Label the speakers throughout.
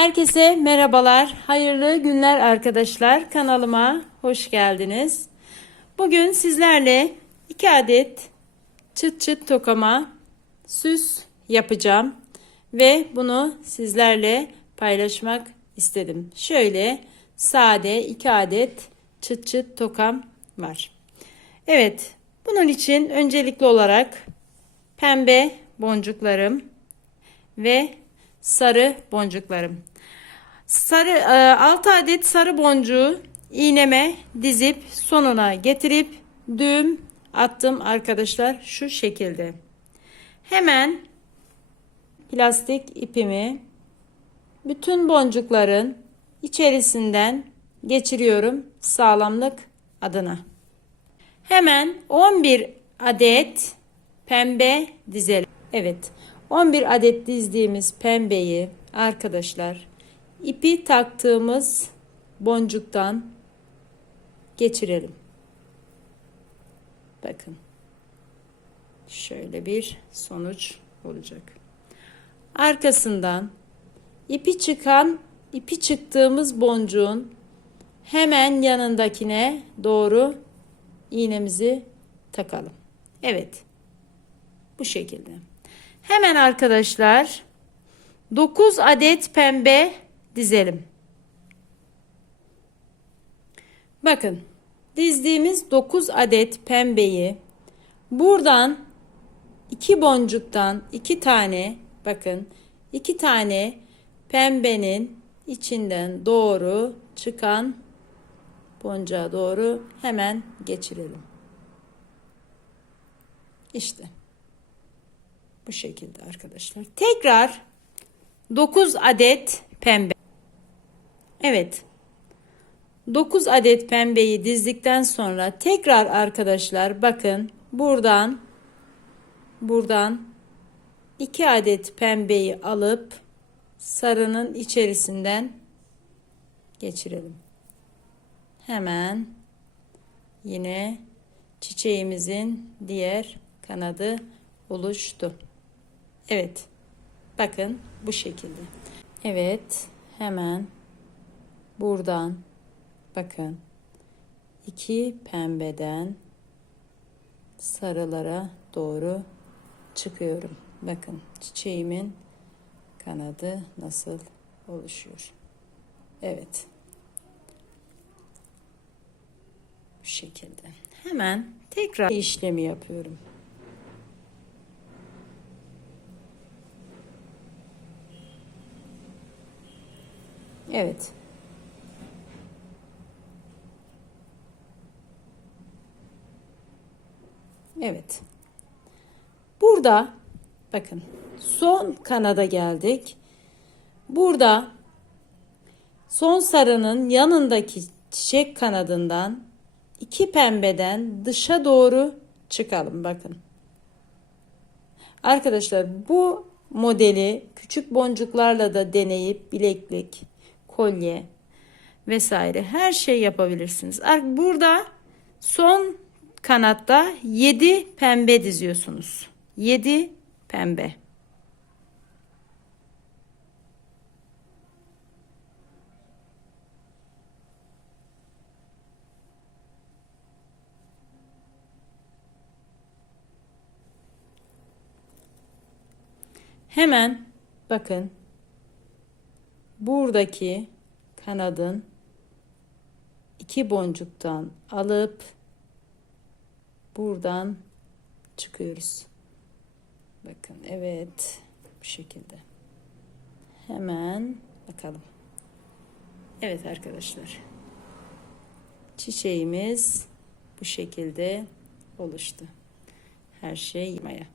Speaker 1: Herkese merhabalar, hayırlı günler arkadaşlar. Kanalıma hoş geldiniz. Bugün sizlerle iki adet çıt çıt tokama süs yapacağım ve bunu sizlerle paylaşmak istedim. Şöyle sade iki adet çıt çıt tokam var. Evet, bunun için öncelikli olarak pembe boncuklarım ve sarı boncuklarım. Sarı 6 adet sarı boncuğu iğneme dizip sonuna getirip düğüm attım arkadaşlar şu şekilde. Hemen plastik ipimi bütün boncukların içerisinden geçiriyorum sağlamlık adına. Hemen 11 adet pembe dizelim. Evet 11 adet dizdiğimiz pembeyi arkadaşlar ipi taktığımız boncuktan geçirelim. Bakın. Şöyle bir sonuç olacak. Arkasından ipi çıkan ipi çıktığımız boncuğun hemen yanındakine doğru iğnemizi takalım. Evet. Bu şekilde. Hemen arkadaşlar 9 adet pembe dizelim. Bakın dizdiğimiz 9 adet pembeyi buradan iki boncuktan iki tane bakın iki tane pembenin içinden doğru çıkan boncuğa doğru hemen geçirelim. İşte bu şekilde arkadaşlar. Tekrar 9 adet pembe. Evet. 9 adet pembeyi dizdikten sonra tekrar arkadaşlar bakın buradan buradan 2 adet pembeyi alıp sarının içerisinden geçirelim. Hemen yine çiçeğimizin diğer kanadı oluştu. Evet. Bakın bu şekilde. Evet. Hemen buradan bakın iki pembeden sarılara doğru çıkıyorum. Bakın çiçeğimin kanadı nasıl oluşuyor. Evet. Bu şekilde. Hemen tekrar işlemi yapıyorum. Evet. Evet. Burada bakın son kanada geldik. Burada son sarının yanındaki çiçek kanadından iki pembeden dışa doğru çıkalım bakın. Arkadaşlar bu modeli küçük boncuklarla da deneyip bileklik, kolye vesaire her şey yapabilirsiniz. Burada son kanatta 7 pembe diziyorsunuz. 7 pembe. Hemen bakın buradaki kanadın iki boncuktan alıp buradan çıkıyoruz. Bakın evet bu şekilde. Hemen bakalım. Evet arkadaşlar. Çiçeğimiz bu şekilde oluştu. Her şey yemaya.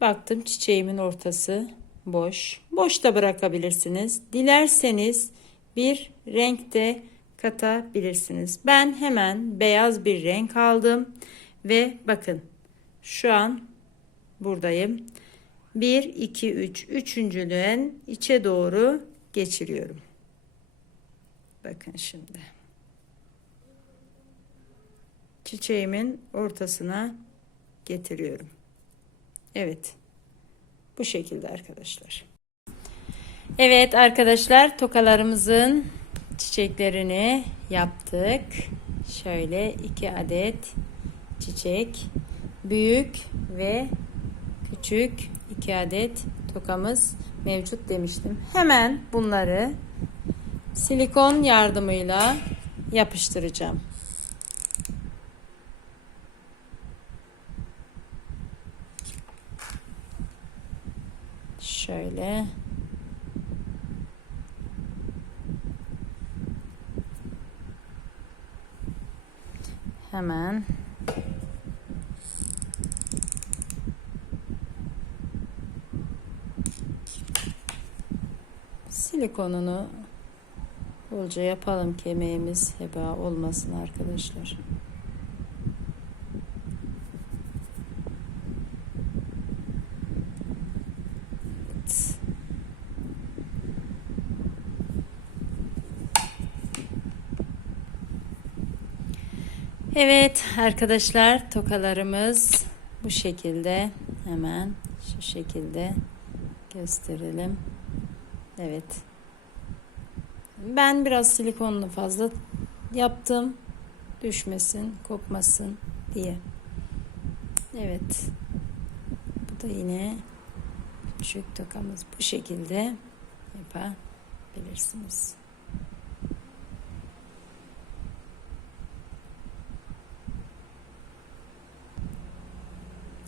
Speaker 1: Baktım çiçeğimin ortası boş. Boş da bırakabilirsiniz. Dilerseniz bir renk de katabilirsiniz. Ben hemen beyaz bir renk aldım ve bakın şu an buradayım. 1 2 3 üçüncülüğün içe doğru geçiriyorum. Bakın şimdi. Çiçeğimin ortasına getiriyorum. Evet. Bu şekilde arkadaşlar. Evet arkadaşlar tokalarımızın çiçeklerini yaptık. Şöyle iki adet çiçek. Büyük ve küçük iki adet tokamız mevcut demiştim. Hemen bunları silikon yardımıyla yapıştıracağım. Şöyle. Hemen. Silikonunu bolca yapalım. Ki heba olmasın arkadaşlar. Evet. Evet arkadaşlar tokalarımız bu şekilde hemen şu şekilde gösterelim. Evet. Ben biraz silikonlu fazla yaptım. Düşmesin, kopmasın diye. Evet. Bu da yine küçük tokamız bu şekilde yapabilirsiniz.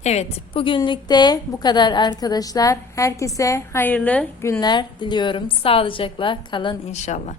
Speaker 1: Evet, bugünlük de bu kadar arkadaşlar. Herkese hayırlı günler diliyorum. Sağlıcakla kalın inşallah.